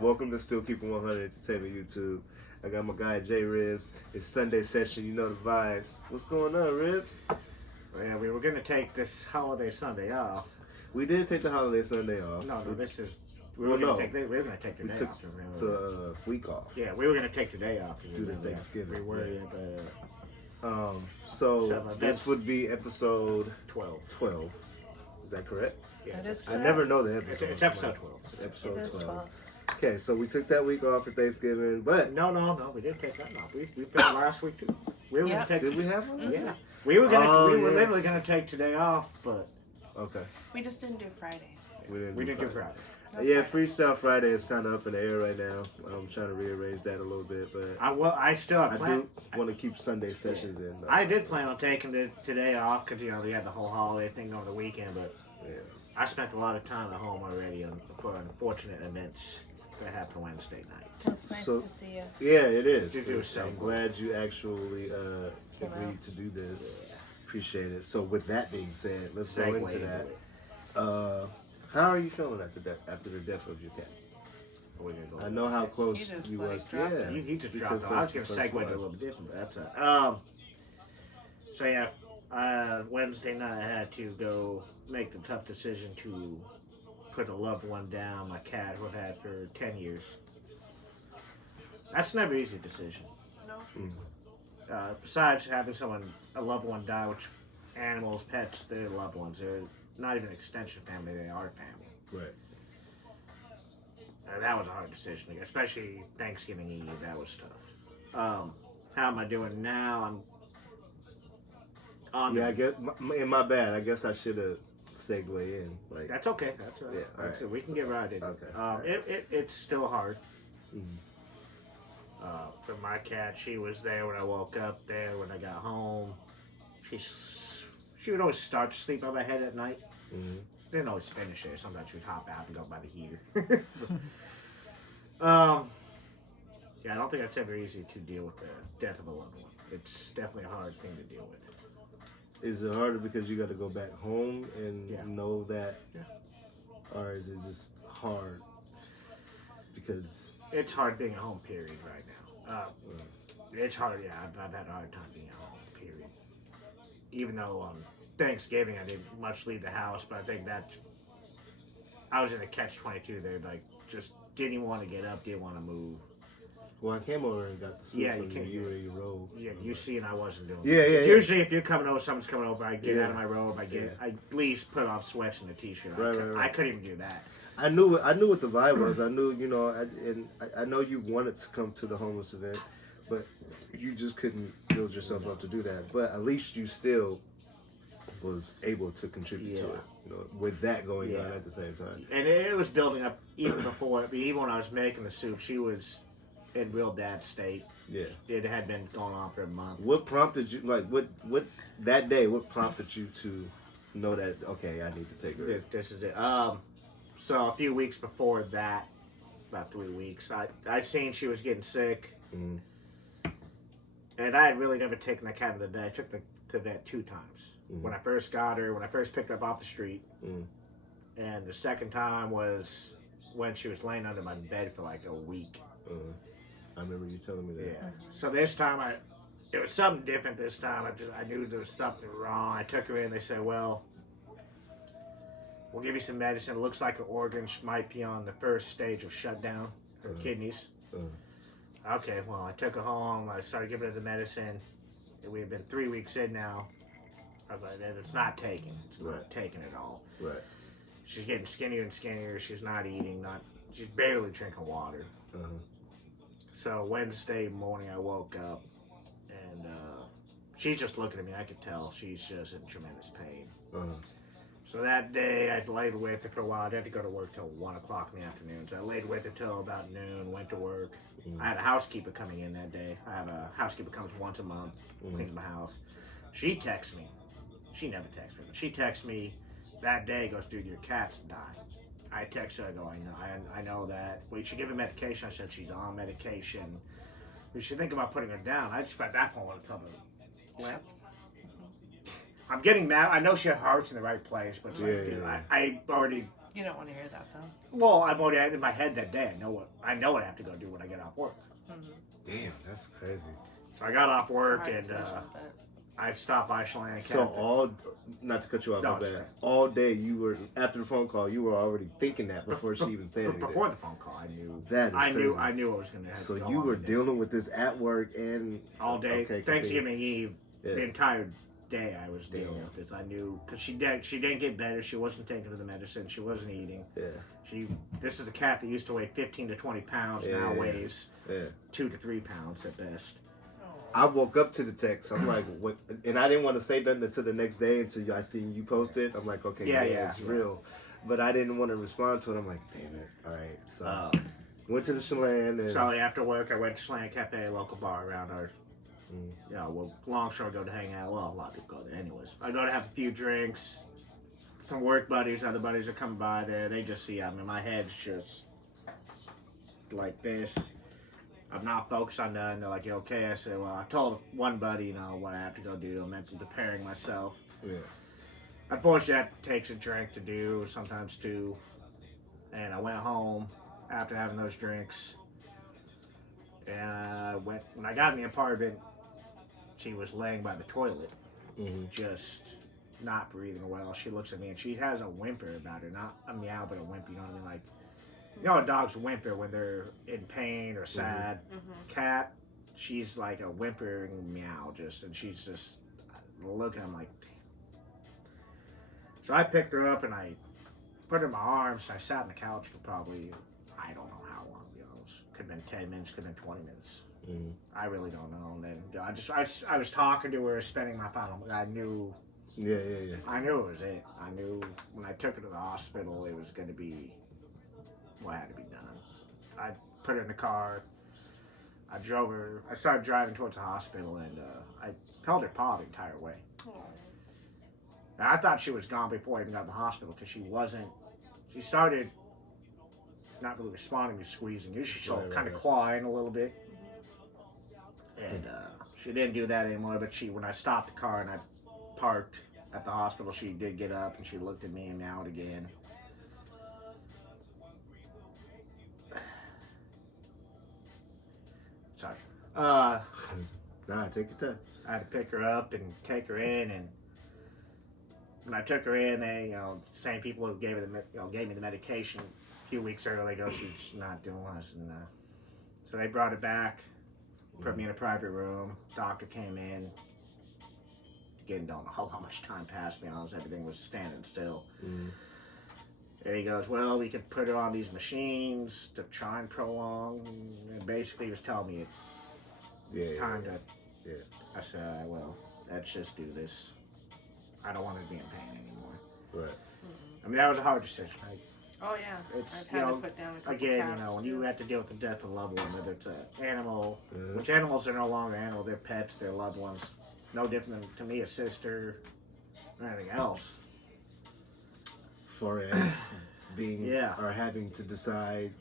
Welcome to Still Keeping 100 Entertainment YouTube. I got my guy J Ribs. It's Sunday session, you know the vibes. What's going on, Ribs? Yeah, we were gonna take this holiday Sunday off. We did take the holiday Sunday off. No, this is we Well, were gonna no. take the day We took off. the week off. Yeah, we were gonna take the day off. Do the Thanksgiving. We were, yeah. but So that's this would be episode 12. 12. Is that correct? Yeah, That is I correct. never know the episode. it's episode 12. Episode It is 12. Okay, so we took that week off for Thanksgiving, but No, we didn't take that off. We filmed last week too. We were Yeah. gonna take. did we have one? Yeah, we were gonna. Oh, we were yeah. literally gonna take today off, but Okay. We just didn't do Friday. we didn't do Friday. No Yeah, Friday. Freestyle Friday is kind of up in the air right now. I'm trying to rearrange that a little bit, but I still have I planned. do want to keep Sunday sessions in. Though. I did plan on taking today off because we had the whole holiday thing over the weekend, but Yeah. I spent a lot of time at home already for unfortunate events that happened Wednesday night. It's nice So- to see you. Yeah, it is. You do so I'm good. glad you actually Came agreed out. to do this. Appreciate it. So with that being said, let's go Segue into that. it. How are you feeling after the death of your cat? We're gonna go I know how close You just, you like, was. dropped Yeah, it. You just because dropped it. I was that's gonna the segue first it a one. little bit different, but that's So yeah, Wednesday night I had to go make the tough decision to put a loved one down, my cat who I had for 10 years. That's never an easy decision. No. Besides having a loved one die, which animals, pets, they're loved ones. They're not even extension family, they are family. Right. That was a hard decision, especially Thanksgiving Eve. That was tough. How am I doing now? I'm on. Yeah, I guess in my bad. I guess I should have segued in. Like, That's okay. That's all right. Yeah, all right. So we can get right into it. Okay. It's still hard. mhm. For my cat, she was there when I woke up. There when I got home. She would always start to sleep on my head at night. Mhm. Didn't always finish it. Sometimes she'd hop out and go by the heater. Yeah, I don't think that's ever easy to deal with the death of a loved one. It's definitely a hard thing to deal with. Is it harder because you got to go back home and Yeah. know that, Yeah. or is it just hard because? It's hard being at home, period, right now. It's hard, yeah. I've had a hard time being at home, period. Even though on Thanksgiving I didn't much leave the house, but I think I was in a catch-22 there, like, just didn't even want to get up, didn't want to move. Well, I came over and got the soup Yeah, you from can't- you in your robe. Yeah, you see, and I wasn't doing Yeah, it. yeah, yeah. Usually, if you're coming over, someone's coming over, I get Yeah. out of my robe, I Yeah. at least put on sweats and a t-shirt. Right, I right. couldn't even do that. I knew what the vibe was. I knew, I know you wanted to come to the homeless event, but you just couldn't build yourself up to do that. But at least you still was able to contribute to Yeah. it, with that going on Yeah. at the same time. And it was building up even before. I mean, even when I was making the soup, she was in real bad state. Yeah. It had been going on for a month. What prompted you, what that day? What prompted you to know that? Okay, I need to take her. This is it. So a few weeks before that, about 3 weeks, I'd seen she was getting sick, Mhm. and I had really never taken the cat to the vet. I took the vet 2 times. Mhm. When I first got her, when I first picked her up off the street, Mhm. and the second time was when she was laying under my bed for like a week. I remember you telling me that. Yeah. So this time it was something different this time. I knew there was something wrong. I took her in. They said, well, we'll give you some medicine. It looks like her organs might be on the first stage of shutdown, her kidneys. Okay, well, I took her home. I started giving her the medicine. We had been 3 weeks in now. I was like, it's not taking. It's not Right. taking at all. Right. She's getting skinnier and skinnier. She's not eating. She's barely drinking water. Uh-huh. So Wednesday morning I woke up and she's just looking at me. I could tell she's just in tremendous pain. Uh-huh. So that day I laid with her for a while. I had to go to work till 1 o'clock in the afternoon. So I laid with her till about noon, went to work. Mhm. I had a housekeeper coming in that day. I have a housekeeper comes once a month, cleans my house. She texts me. She never texts me, but she texts me that day, goes, dude, your cat's dying. I text her, I go, I know that. We should give her medication. I said, she's on medication. We should think about putting her down. I just, at that point, want to tell her, well, I'm getting mad. I know she her heart's in the right place, but it's like, Yeah, dude, yeah. I already You don't want to hear that though. Well, I'm already in my head that day. I know what I have to go do when I get off work. Mm-hmm. Damn, that's crazy. So I got off work It's a hard and decision, but I stopped by Chelan So not to cut you off, No, my it's bad. fine. All day you were after the phone call, you were already thinking that before she even said anything. Before the phone call, I knew. That is I knew crazy. what was going to happen. So you were dealing with this at work and all day. Okay, Thanksgiving Eve, Yeah. the entire day I was dealing Damn. with this. I knew because she didn't get better. She wasn't taking the medicine. She wasn't eating. Yeah. This is a cat that used to weigh 15 to 20 pounds. Now Yeah. weighs Yeah. 2 to 3 pounds at best. I woke up to the text. I'm like, what? And I didn't want to say nothing until the next day until I seen you post it. I'm like, okay, yeah, it's real. But I didn't want to respond to it. I'm like, damn it. All right. So went to the Chelan. And So after work, I went to Chelan Cafe, a local bar around our, Longshore, go to hang out. Well, a lot of people go there anyways. I go to have a few drinks. Some work buddies, other buddies are coming by there. They just see, my head's just like this. I'm not focused on nothing. They're like, you okay? I said, well, I told one buddy, what I have to go do. I'm mentally preparing myself. Yeah. Unfortunately, that takes a drink to do, sometimes two. And I went home after having those drinks. And when I got in the apartment, she was laying by the toilet, just not breathing well. She looks at me and she has a whimper about her, not a meow, but a whimper. You know what I mean? Like, a dog's whimper when they're in pain or sad. Cat, she's like a whimpering meow, and she's just looking. I'm like, damn. So I picked her up and I put her in my arms. I sat on the couch for probably, I don't know how long. Could have been 10 minutes, could have been 20 minutes. I really don't know. And then I was talking to her, spending my time. I knew. Yeah. I knew it was it. I knew when I took her to the hospital, it was going to be what had to be done. I put her in the car. I drove her. I started driving towards the hospital, and I held her paw the entire way. And I thought she was gone before I even got to the hospital because she wasn't. She started not really responding to squeezing. Usually she'll kind of claw in a little bit. And she didn't do that anymore, but when I stopped the car and I parked at the hospital, she did get up and she looked at me and meowed again. Sorry. Nah, take your time. I had to pick her up and take her in, and when I took her in, they, same people who gave me the medication a few weeks earlier, they go, she's not doing this, and so they brought her back, put me in a private room. Doctor came in. Again, don't know how much time passed. To be honest, everything was standing still. And he goes, well, we could put her on these machines to try and prolong. And basically, he was telling me it's time to. Yeah. I said, well, let's just do this. I don't want to be in pain anymore. Right. I mean, that was a hard decision. Oh yeah. It's, I've had to put down a couple again, cats, when too. you have to deal with the death of a loved one, whether it's an animal, which animals are no longer animals, they're pets, they're loved ones, no different than, to me, a sister or anything else. Far as being or having to decide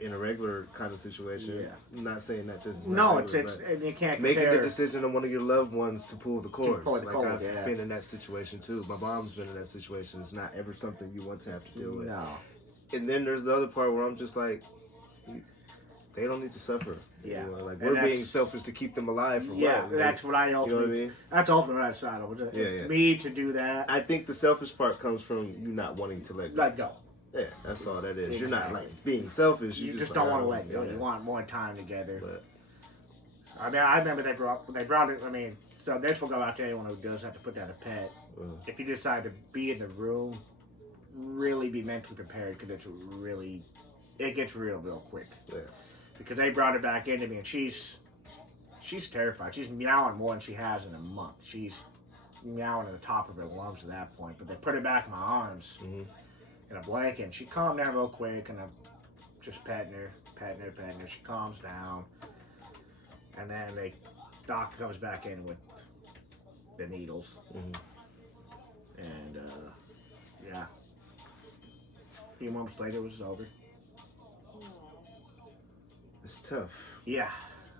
in a regular kind of situation. I'm not saying that this is No, regular, it's and you can't making compare. the decision on one of your loved ones to pull the cord. cord, I've been in that situation too. My mom's been in that situation. It's not ever something you want to have to deal with. No. And then there's the other part where I'm just like, they don't need to suffer. Yeah. You know, like And we're being selfish to keep them alive for what? That's what I ultimately. You know what I mean? That's ultimately what I decided. Was me to do that. I think the selfish part comes from you not wanting to let go. Let go. Yeah, that's all that is. Exactly. You're not like being selfish. You just like, don't want to let go. You want more time together. But, I mean, I remember they brought it. I mean, so this will go out to anyone who does have to put down a pet. If you decide to be in the room, really be mentally prepared because it gets real quick. Yeah. Because they brought her back into me, and she's terrified. She's meowing more than she has in a month. She's meowing at the top of her lungs at that point. But they put her back in my arms in a blanket, and she calmed down real quick, and I'm just petting her. She calms down, and then the doctor comes back in with the needles, and a few months later it was over. It's tough. Yeah,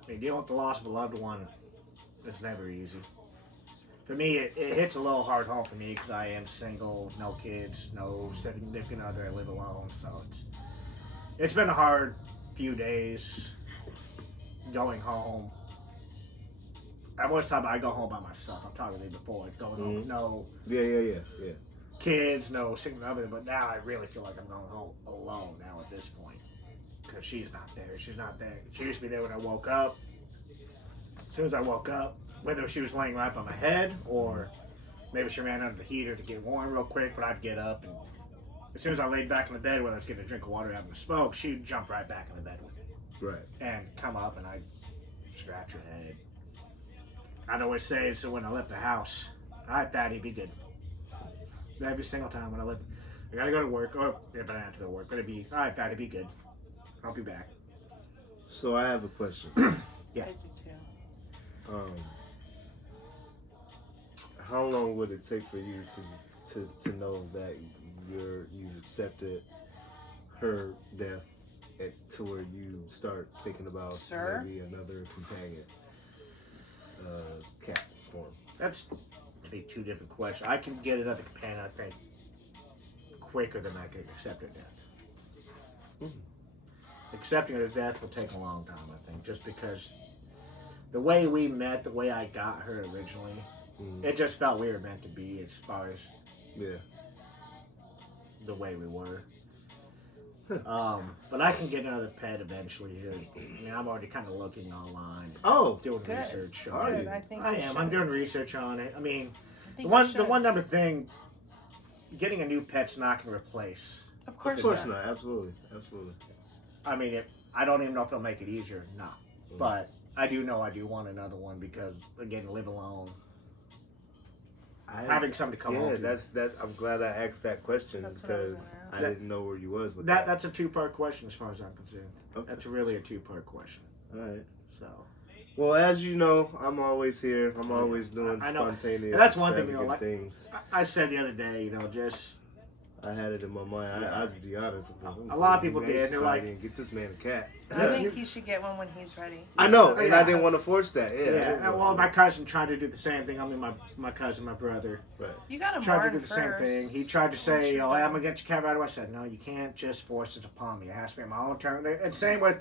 I mean, dealing with the loss of a loved one is never easy. for me, it hits a little hard home for me because I am single, no kids, no significant other. I live alone, so it's been a hard few days going home. At one time, I go home by myself. I've talked to you before. Going home with no Yeah. kids, no significant other. But now I really feel like I'm going home alone now at this point because she's not there. She's not there. She used to be there when I woke up. As soon as I woke up, whether she was laying right by my head or maybe she ran under the heater to get warm real quick, but I'd get up and as soon as I laid back in the bed, whether I was getting a drink of water or having a smoke, she'd jump right back in the bed with me. Right. And come up and I'd scratch her head. I'd always say, so when I left the house, all right, Patty, be good. Every single time when I left, I gotta go to work, or if I have to go to work, but it'd be, all right, Patty, be good. I'll be back. So I have a question. Yeah. I do too. How long would it take for you to know that you've accepted her death to where you start thinking about maybe another companion cat form? That's to be two different questions. I can get another companion, I think, quicker than I can accept her death. Accepting her death will take a long time, I think, just because the way we met, the way I got her originally, it just felt we were meant to be as far as the way we were. But I can get another pet eventually here. I mean, I'm already kind of looking online. Doing Good. research. Good. I think I you am. should. I'm doing research on it. I mean, I the think you one should. other thing, getting a new pet's not going to replace. Of course, Of course not. not. Absolutely. I mean, I don't even know if it'll make it easier or not. But I do know I do want another one because, again, live alone. Having somebody come home. Yeah, I'm glad I asked that question That's what I was because gonna I ask. didn't know where you was with that. That's a two-part question as far as I'm concerned. Okay. That's really a two-part question. All right. So. Well, as you know, I'm always here. I'm always doing I know. spontaneous, And that's one thing, extravagant like, things. I said the other day, just I had it in my mind. I'll be honest. A lot of people did. They're like, get this man a cat. I think he should get one when he's ready. I know, and I Yeah. didn't want to force that. yeah. Well, my cousin tried to do the same thing. I mean, my cousin, my brother, Right. You got to tried to mourn do the first. same thing. He tried to say, you're "Oh, I'm done. gonna get your cat right away." I said, "No, you can't just force it upon me. It has to be on my own terms." And same with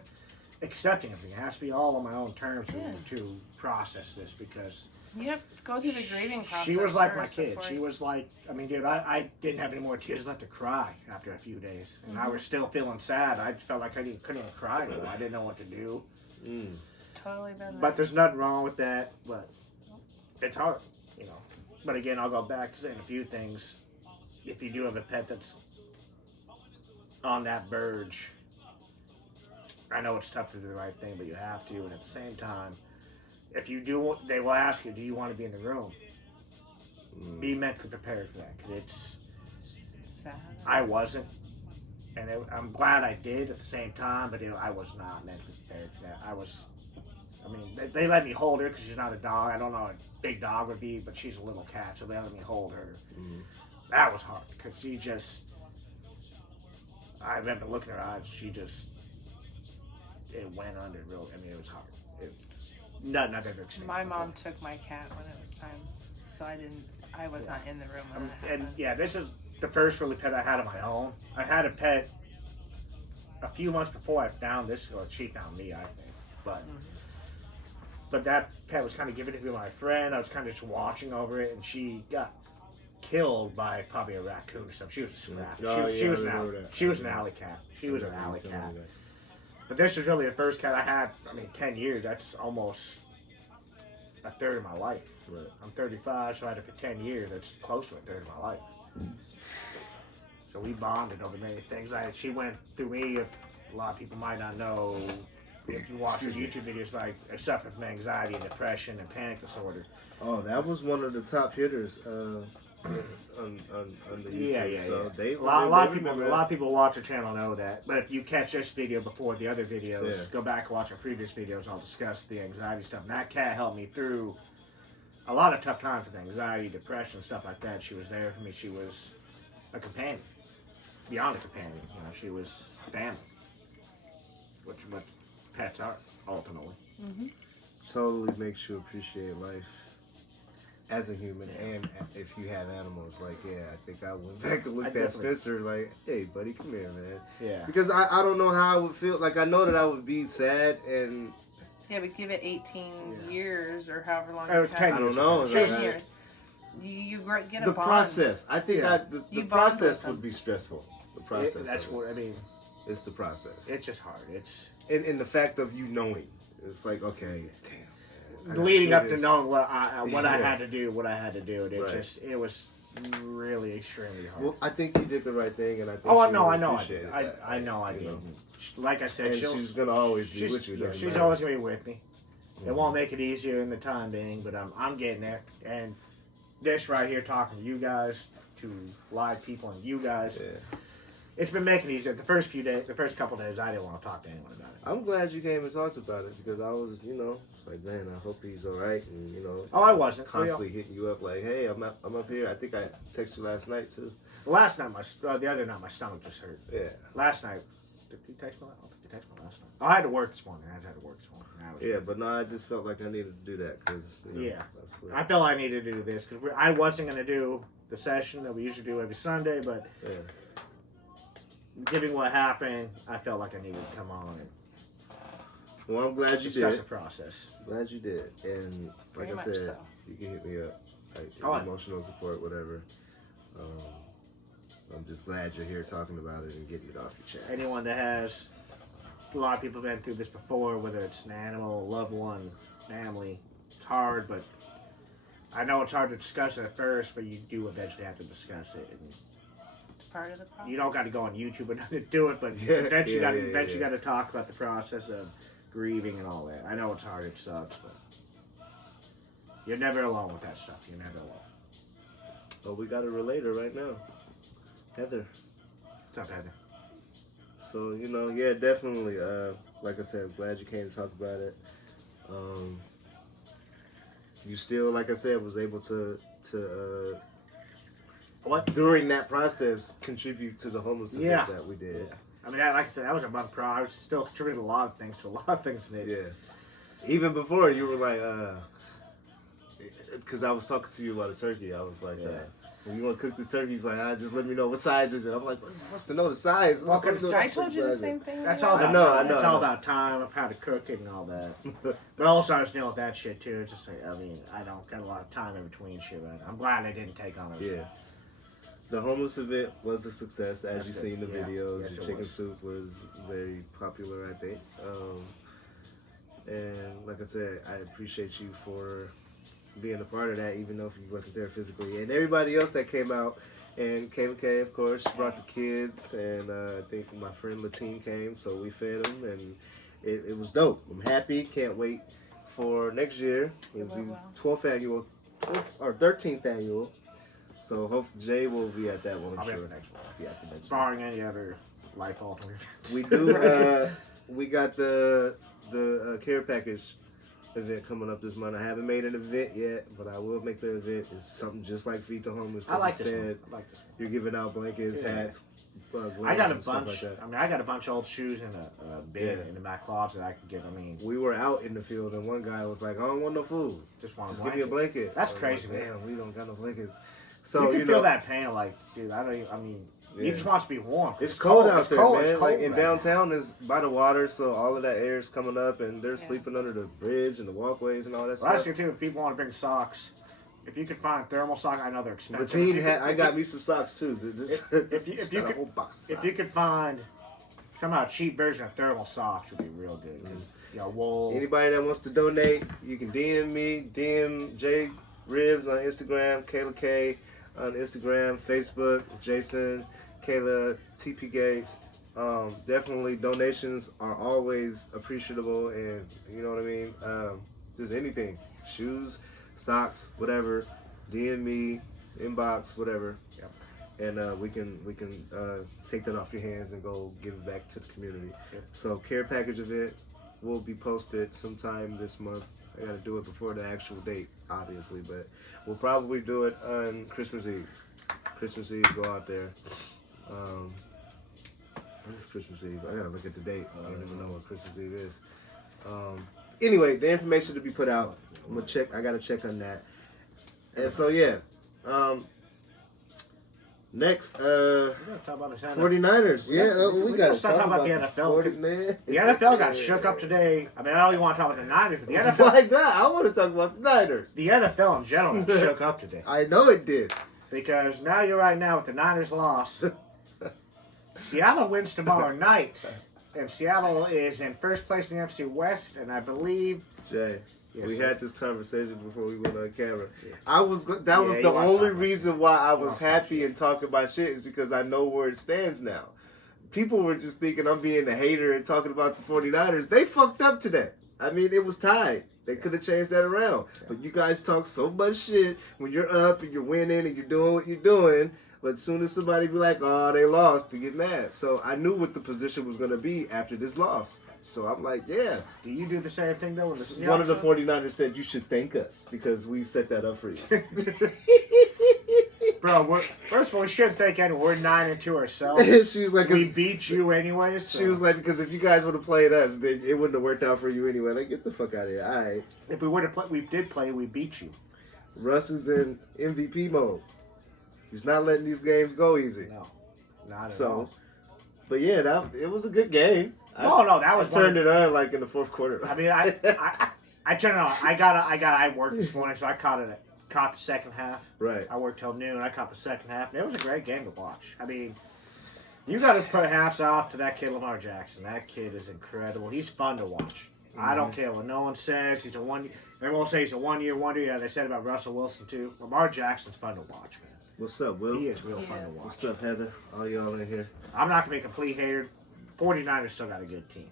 accepting everything. It has to be all on my own terms to process this because You have to go through the grieving process. she was like my first kid. before She was like, I mean, dude, I didn't have any more tears left to cry after a few days, and I was still feeling sad. I felt like couldn't even cry anymore. I didn't know what to do. Totally been there. But there's nothing wrong with that. But it's hard, But again, I'll go back to saying a few things. If you do have a pet that's on that verge, I know it's tough to do the right thing, but you have to. And at the same time, if you do, they will ask you, do you want to be in the room? Be mentally prepared for that. Because it's, sad. I wasn't. And I'm glad I did at the same time, but I was not mentally prepared for that. They let me hold her because she's not a dog. I don't know how a big dog would be, but she's a little cat, so they let me hold her. That was hard because she just, I remember looking at her eyes, it went under real, it was hard. Nothing I've ever experienced. My mom before. took my cat when it was time, so I was not in the room when that And happened. yeah, this is the first really pet I had of my own. I had a pet a few months before I found this, or she found me, I think. But that pet was kind of given to me by my friend. I was kind of just watching over it, and she got killed by probably a raccoon or something. She was a scrap. She was an alley cat. She was an alley cat. But this was really the first cat I had. 10 years. That's almost a third of my life. Right. I'm 35, so I had it for 10 years. That's close to a third of my life. So we bonded over many things. She went through me. A lot of people might not know. If you watch her YouTube videos, like I suffer from anxiety and depression and panic disorder. Oh, that was one of the top hitters on the YouTube. So A lot of people watch the channel know that. But if you catch this video before the other videos, go back and watch our previous videos. I'll discuss the anxiety stuff. And that cat helped me through a lot of tough times with anxiety, depression, stuff like that. She was there for me. She was a companion, beyond a companion. She was family, which what pets are ultimately. Totally makes you appreciate life. as a human, and if you have animals, like, yeah, I think I went back and looked at definitely- Spencer like, hey, buddy, come here, man. Yeah. Because I don't know how I would feel. Like, I know that I would be sad, and Yeah, but give it 18 years or however long Oh, you 10 I have. don't know. 10 like, years. You get a the bond. process. I think Yeah. the You bond process with them. would be stressful. The process. That's of it. what I mean. It's the process. It's just hard. It's And the fact of you knowing. It's like, okay, damn. man, I gotta leading do up to this. knowing what I Yeah. had to do, what I had to do. And it Right. it was really extremely hard. Well, I think you did the right thing, and I think Oh, I she know, will I know, I appreciate did. that, I know, I you did. know. Like I said, And she's gonna always be with you. doesn't She's matter. always gonna be with me. It Mhm. won't make it easier in the time being, but I'm getting there. And this right here, talking to you guys, to live people and you guys, Yeah. it's been making it easier. The first couple days, I didn't want to talk to anyone about it. I'm glad you came and talked about it because I was, it's like, man, I hope he's all right, and Oh, I wasn't. constantly hitting you up like, hey, I'm up here. I think I texted you last night too. Last night, the other night, my stomach just hurt. Yeah. Last night, did you text me? I don't think you texted me last night. I had to work this morning. Yeah, but no, I just felt like I needed to do that because Yeah. that's what. I felt I needed to do this because I wasn't going to do the session that we usually do every Sunday, but Yeah. given what happened, I felt like I needed to come on and Well, I'm glad you discuss did. the process. Glad you did, and like Very I much said, so. you can hit me up, like Oh, emotional support, whatever. I'm just glad you're here talking about it and getting it off your chest. Anyone that has, a lot of people have been through this before, whether it's an animal, a loved one, family, it's hard, but I know it's hard to discuss it at first, but you do eventually have to discuss it. And Part of the problem. you don't got to go on YouTube and do it, but Yeah, eventually, yeah, got to talk about the process of grieving and all that. I know it's hard, it sucks, but you're never alone with that stuff. You're never alone. Oh, we got a relator right now, Heather. What's up, Heather? So yeah, definitely. Like I said, I'm glad you came to talk about it. You still, like I said, was able to What? during that process contribute to the homeless event Yeah. that we did. I mean, like I said, that was a month pro. I was still contributing a lot of things in it. Yeah. Even before you were like, because I was talking to you about a turkey. I was like, Yeah. when you want to cook this turkey, he's like, just let me know what size is it. I'm like, what's to know the size? Well, 'cause I told you the same thing. That's the all. last About, I know, That's I all know. about time of how to cook it and all that. But also, I was dealing with that shit too. It's just like, I mean, I don't got a lot of time in between shit. But I'm glad I didn't take on those. Yeah. The homeless event was a success, as That's you've good. seen the Yeah. videos. Yes, Your it chicken was. soup was very popular, I think. And like I said, I appreciate you for being a part of that, even though if you wasn't there physically. And everybody else that came out, and Kayla K, of course, brought the kids, and I think my friend Latine came, so we fed them, and it was dope. I'm happy. Can't wait for next year. It'll It be went well. 13th annual. So hopefully Jay will be at that one. I'm I'll be at sure. the next one. Be at the next one. Barring any other life altering events. We do. We got the care package event coming up this month. I haven't made an event yet, but I will make the event. It's something just like Feed the Homeless. I like but this one. instead, I like this one. You're giving out blankets, Yeah. hats. I got a and stuff bunch. Like that. I mean, I got a bunch of old shoes in a bin Yeah. in my closet I could give. I mean, We were out in the field, and one guy was like, "I don't want no food. just one Just blanket. give me a blanket." That's I was crazy, Like, man. Damn, we don't got no blankets. So you can feel know, that pain, of like, dude. I don't. Even, I mean, Yeah. you just want to be warm. 'cause It's cold out there, cold. man. It's cold Like in right now. downtown is by the water, so all of that air is coming up, and they're Yeah. sleeping under the bridge and the walkways and all that Well, I stuff. see too. If people want to bring socks, if you could find thermal socks, I know they're The expensive. team If you had. could- I if got you- me some socks too. if you got a could- whole box. Of If you socks. could find somehow a cheap version of thermal socks, would be real good. 'Cause, you know, wool. Anybody that wants to donate, you can DM me, DM J Ribs on Instagram, Kayla K on Instagram, Facebook, Jason, Kayla, TP Gates. Definitely donations are always appreciable, and you know what I mean. Just anything, shoes, socks, whatever. DM me, inbox, whatever. Yep. And we can take that off your hands and go give it back to the community. Yep. So care package event will be posted sometime this month. I gotta do it before the actual date, obviously, but we'll probably do it on Christmas Eve. Christmas Eve, go out there. When is Christmas Eve? I gotta look at the date. I don't even know what Christmas Eve is. Anyway, the information to be put out. I'm gonna check. I gotta check on that. And so yeah, next We're gonna talk about the 49ers. We got to start talk talking about about the the NFL. 49ers. The NFL got shook up today. I mean, I know you want to talk about the Niners, but the NFL, Why not? I want to talk about the Niners. the NFL in general got shook up today. I know it did. Because now you're right now with the Niners loss. Seattle wins tomorrow night. And Seattle is in first place in the NFC West, and I believe Jay, Yes, we sir. had this conversation before we went on camera. Yeah. That was Yeah, the you watched only that. reason why I was watched happy that. and talking about shit is because I know where it stands now. People were just thinking I'm being a hater and talking about the 49ers. They fucked up today. I mean, it was tied. They could have changed that around. But you guys talk so much shit when you're up and you're winning and you're doing what you're doing. But as soon as somebody be like, oh, they lost, to get mad. So I knew what the position was going to be after this loss. So I'm like, yeah. do you do the same thing though? With the Seahawks? One of the 49ers said you should thank us because we set that up for you. Bro, first of all, we shouldn't think anyone. We're 9-2 ourselves. She was like, We beat you anyways. she was like, because if you guys would have played us, then it wouldn't have worked out for you anyway. Like, get the fuck out of here. All right. if we would have played, we did play. We beat you. Russ is in MVP mode. He's not letting these games go easy. No, not at So, all. but yeah, it was a good game. No, that was I turned it on like in the fourth quarter. I mean, I turned it on. I worked this morning, so I caught the second half. Right. I worked till noon. I caught the second half, and it was a great game to watch. I mean, you got to put hats off to that kid Lamar Jackson. That kid is incredible. He's fun to watch. I don't care what no one says. Everyone will say he's a 1 year wonder. Yeah, they said about Russell Wilson too. Lamar Jackson's fun to watch, man. What's up, Will? He is real fun to watch. What's up, Heather? All y'all in here. I'm not gonna be a complete hater. 49ers still got a good team.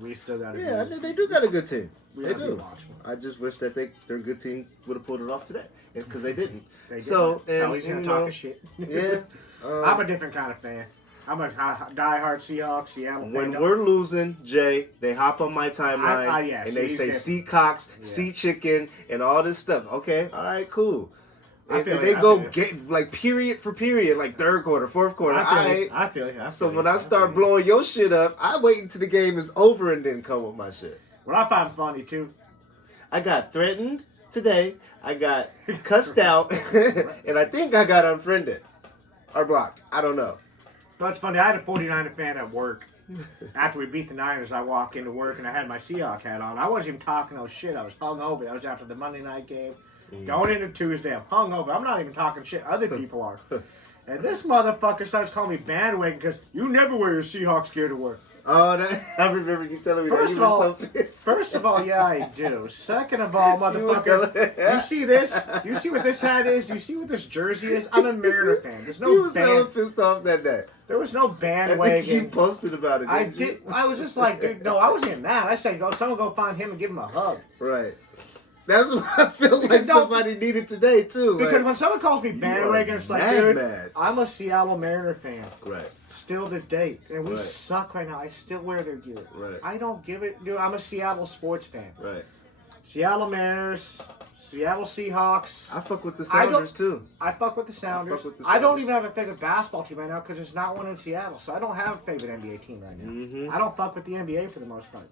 We still got a Yeah, good. they do got a good team. We They gotta be do. watchful. I just wish that their good team would have pulled it off today, because they didn't. They did So, that. and he's gonna you talk know, a shit. Yeah. I'm a different kind of fan. I'm a diehard Seahawks, Seattle fan. When we're losing, Jay, they hop on my timeline yeah, and so they you say can- sea cocks, Yeah. sea chicken, and all this stuff. Okay, all right, cool. I And feel they you, I go feel you. get like period for period, like third quarter, fourth quarter. All right. I feel you. So when I start blowing your shit up, I wait until the game is over and then come with my shit. What I find funny too. I got threatened today. I got cussed out, and I think I got unfriended or blocked. I don't know. But it's funny. I had a 49er fan at work. After we beat the Niners, I walk into work and I had my Seahawk hat on. I wasn't even talking no shit. I was hungover. That was after the Monday night game. Going into Tuesday, I'm hungover. I'm not even talking shit. Other people are. And this motherfucker starts calling me bandwagon because you never wear your Seahawks gear to work. Oh, I remember you telling me First that. You of were all- so pissed. First of all, yeah, I do. Second of all, motherfucker, you see this? You see what this hat is? You see what this jersey is? I'm a Mariner fan. There's You no was hella band. pissed off that day. There was no I think you bandwagon. posted about it. I didn't you? did. I was just like, dude, no, I wasn't even mad. I said, someone go find him and give him a hug. Right. That's what I feel like Because no- somebody needed today too. Because like, when someone calls me bandwagon, it's like, mad, dude, mad. I'm a Seattle Mariner fan. Right. Still to date. And we Right. suck right now. I still wear their gear. Right. I don't give it. Dude, I'm a Seattle sports fan. Right. Seattle Mariners, Seattle Seahawks. I fuck with the I don't- Sounders too. I fuck with the Sounders. fuck with the I don't Sounders. even have a favorite basketball team right now because there's not one in Seattle. So I don't have a favorite NBA team right now. Mm-hmm. I don't fuck with the NBA for the most part.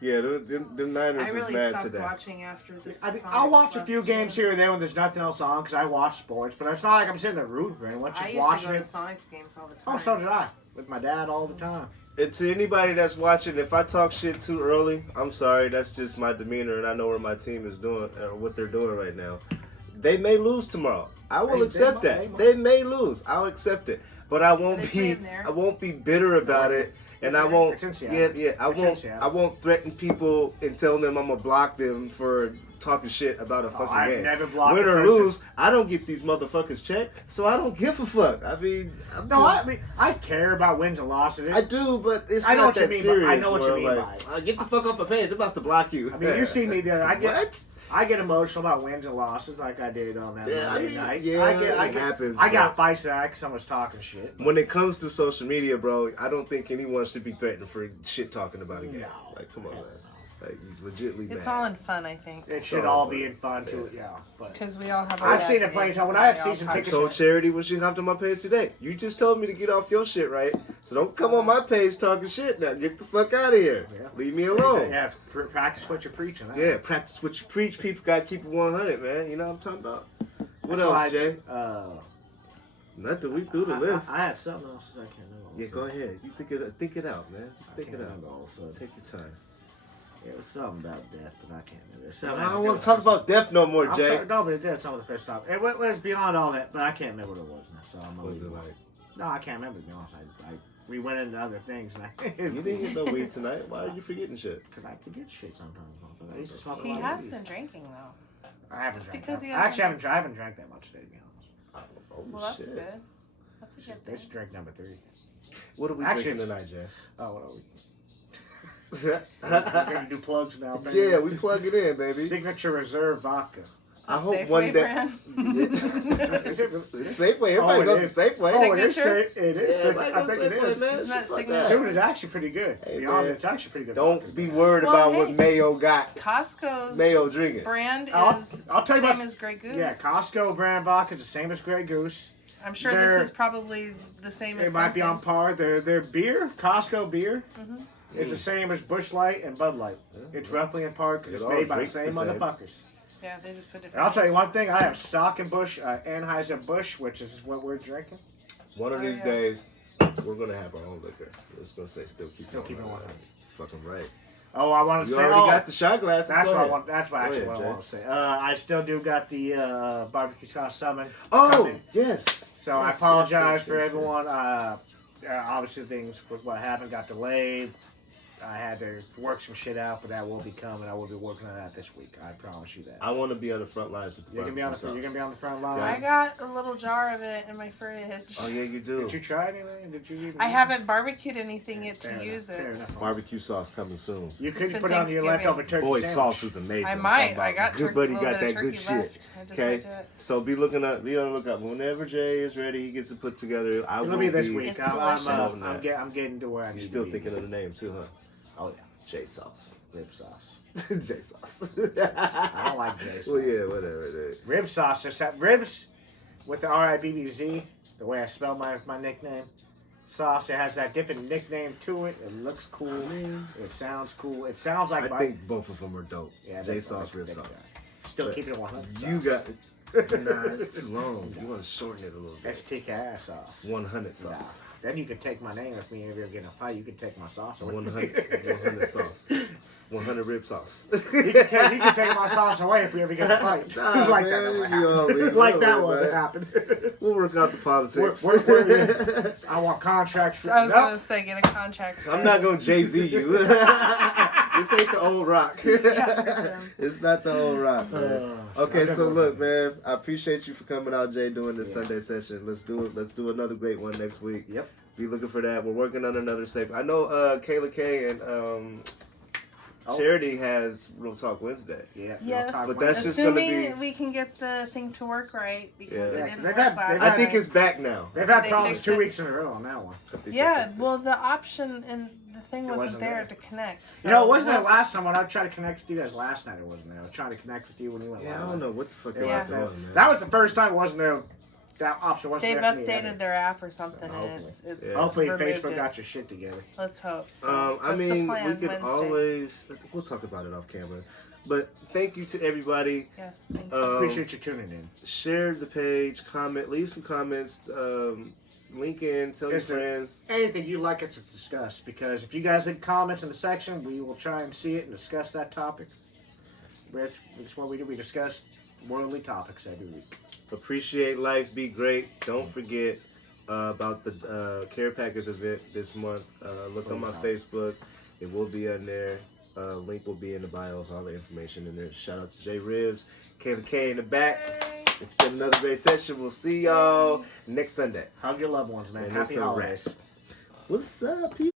Yeah, the Niners I was really mad stopped today. watching after this. I mean, I'll watch a few games here and there when there's nothing else on because I watch sports. But it's not like I'm sitting there rooting for anyone. I Just used to watching go to it. Sonics games all the time. Oh, so did I. With my dad all the time. And to anybody that's watching, if I talk shit too early, I'm sorry. That's just my demeanor, and I know where my team is doing, or what they're doing right now. They may lose tomorrow. I will They accept might, that. they They may lose. I'll accept it, but I won't They be. playing there. I won't be bitter about it, and I It's won't. in Seattle. Yeah. I It's in won't. Seattle. I won't threaten people and tell them I'm gonna block them for talking shit about a fucking I've game. never blocked Win a or person. lose, I don't get these motherfuckers checked, so I don't give a fuck. I mean, I'm No, just, I mean, I care about wins and losses. I do, but it's I know not what you that mean, serious. I know what you where mean I'm by it. Get the fuck off the page. I'm about to block you. I mean, you see me there. What? I get emotional about wins and losses like I did on that Yeah, I Monday mean, night. yeah, I it happens, I got but- fights that because someone's talking shit. When it comes to social media, bro, I don't think anyone should be threatened for shit talking about a game. No. Like, come on, man. Like, you legitly It's mad. all in fun, I think. It should Oh, all but- be in fun too. Yeah, but Because we all have our I've bad seen it plenty days of times. When and I have we all season talk I tickets- shit. told Charity when she hopped on my page today, you just told me to get off your shit, right? So don't come on my page talking shit now. Get the fuck out of here. Yeah. Leave me alone. Yeah, practice what you're preaching. Huh? Yeah, practice what you preach. People gotta keep it 100, man. You know what I'm talking about? What That's why else, Jay? Nothing. We through the list. I had something else I can't remember. Yeah, go ahead. You think it out, man. Just think it out. Also. Take your time. It was something about death, but I can't remember. I don't want to talk about death no more, I'm Jay. sorry, no, but that's some of the first time. It was beyond all that, but I can't remember what it was now. So I'm gonna What was leave it it. like? No, I can't remember. To be honest, we went into other things, and You didn't get no weed tonight. Why are you forgetting shit? Cause I forget shit sometimes. I used to smoke a He lot of has weed. been drinking though. I haven't Just drank because that. he I actually hasn't I haven't drank that much today, to be honest. Oh, Well, that's shit. good. That's a good This is thing. drink number 3. What are we Actually, drinking tonight, Jay? Oh, what are we? We're gonna do plugs now. Yeah, we plug it in, baby. Signature Reserve Vodka. I hope Safeway one day. brand. Is it? It's Safeway. Everybody it goes is. to Safeway. Oh, it is. Signature? It is. Yeah, everybody I goes think to it Safeway, is. man. Isn't It's that just like signature? that. Dude, it's actually pretty good. Hey, Be honest, man. it's actually pretty good. Don't vodka. be worried Well, about what hey. Mayo got. Costco's Mayo drinking. brand I'll is tell you same what- as Grey Goose. Yeah, Costco brand vodka is the same as Grey Goose. I'm sure They're- this is probably the same as It might be on something. par. Their beer, Costco beer, Mhm. it's the same as Busch Light and Bud Light. It's roughly in par because It it's all made by the drinks same the same. motherfuckers. Yeah, they just put different. And I'll tell you names. one thing: I have stock in Busch, Anheuser-Busch, which is what we're drinking. One of Oh, these yeah. days, we're gonna have our own liquor. It's gonna say still keep Still it keep it 100. 100. Fucking right. Oh, I want to You say. already Oh, got the shot glasses. that's Go what I ahead. want. That's what Go actually ahead, what I want to say. I still do got the barbecue sauce summon. Oh coming. yes. So I Yes, apologize yes, for yes, everyone. Obviously, things with what happened got delayed. I had to work some shit out, but that will be coming. I will be working on that this week. I promise you that. I want to be on the front lines with the You're gonna be on the barbecue you're gonna be on the front Yeah. line. I got a little jar of it in my fridge. sauce. Oh yeah, you do. Did you try anything? Did you? Even I haven't barbecued anything yet Fair to use enough, fair it. enough. Barbecue sauce coming soon. You It's could been put it on your Thanksgiving. leftover turkey Boy, sandwich. sauce is amazing. I I'm might. talking about. I got good turkey, buddy a little got bit that of good turkey shit. left. I just Okay, might do it. so be looking up. Be on the lookout. Whenever Jay is ready, he gets it put together. I It'll will be this week. It's delicious. I'm getting to where I You need still to be. thinking of the name too, huh? Oh yeah, Jay sauce. rib sauce. Jay sauce. I don't like Jay sauce. Well, yeah, whatever it is. Rib sauce. There's that ribs with the RIBBZ. The way I spell my nickname. Sauce. It has that different nickname to it. It looks cool. It sounds cool. It sounds like. I think both of them are dope. Yeah, Jay they- sauce, they- rib they- sauce. Still But keeping it 100. You got. Nah, it's too long. You want to shorten it a little bit. STKI sauce. 100 Nah. sauce. Then you can take my name if me and you ever get in a fight. You can take my sauce away. 100 sauce. 100 rib sauce. You can take my sauce away if we ever get in a fight. Nah, like man, that it'd never be all happened. legal. Like Don't that worry one about it. happened. We'll work out the politics. I want contracts. I was Nope. gonna say get a contract. I'm not gonna Jay-Z you. This ain't the old rock. Yeah. It's not the old rock, man. Okay, so look, man, I appreciate you for coming out, Jay, doing this Sunday session. Let's do it. Let's do another great one next week. Yep. Be looking for that. We're working on another safe. I know Kayla K and Charity has Real Talk Wednesday. Yeah. Yes, But that's just gonna assuming be- we can get the thing to work right because Yeah. it didn't They've work had- last they've I had- think time. it's back now. They've had They problems fixed 2 it. weeks in a row on that one. I think they Yeah, fixed it. well, the option and the thing wasn't wasn't there there. to connect. You know, it so wasn't that we'll- last time when I tried to connect with you guys last night? It wasn't there. I was trying to connect with you when you went Yeah, I live. don't know what the fuck It they Yeah. were doing, man. That was the first time it wasn't there. That option wasn't They've there for me updated either. their app or something, and Hopefully. it's Yeah. Hopefully removed Facebook it. got your shit together. Let's hope. So I that's mean, the plan, we could Wednesday. always. We'll talk about it off camera. But thank you to everybody. Yes, thank you. Appreciate you tuning in. Share the page, comment, leave some comments, link in, tell your Yes, sir. friends. Anything you'd like us to discuss, because if you guys leave comments in the section, we will try and see it and discuss that topic. That's what we do. We discuss worldly topics every week. Appreciate life, be great. Don't forget about the care package event this month. Look on my Facebook. It will be on there. Link will be in the bios, all the information in there. Shout out to J Ribs, Kayla K in the back. It's been another great session. We'll see y'all next Sunday. Hug your loved ones, man. And Happy it's a wrap. holidays. What's up, people?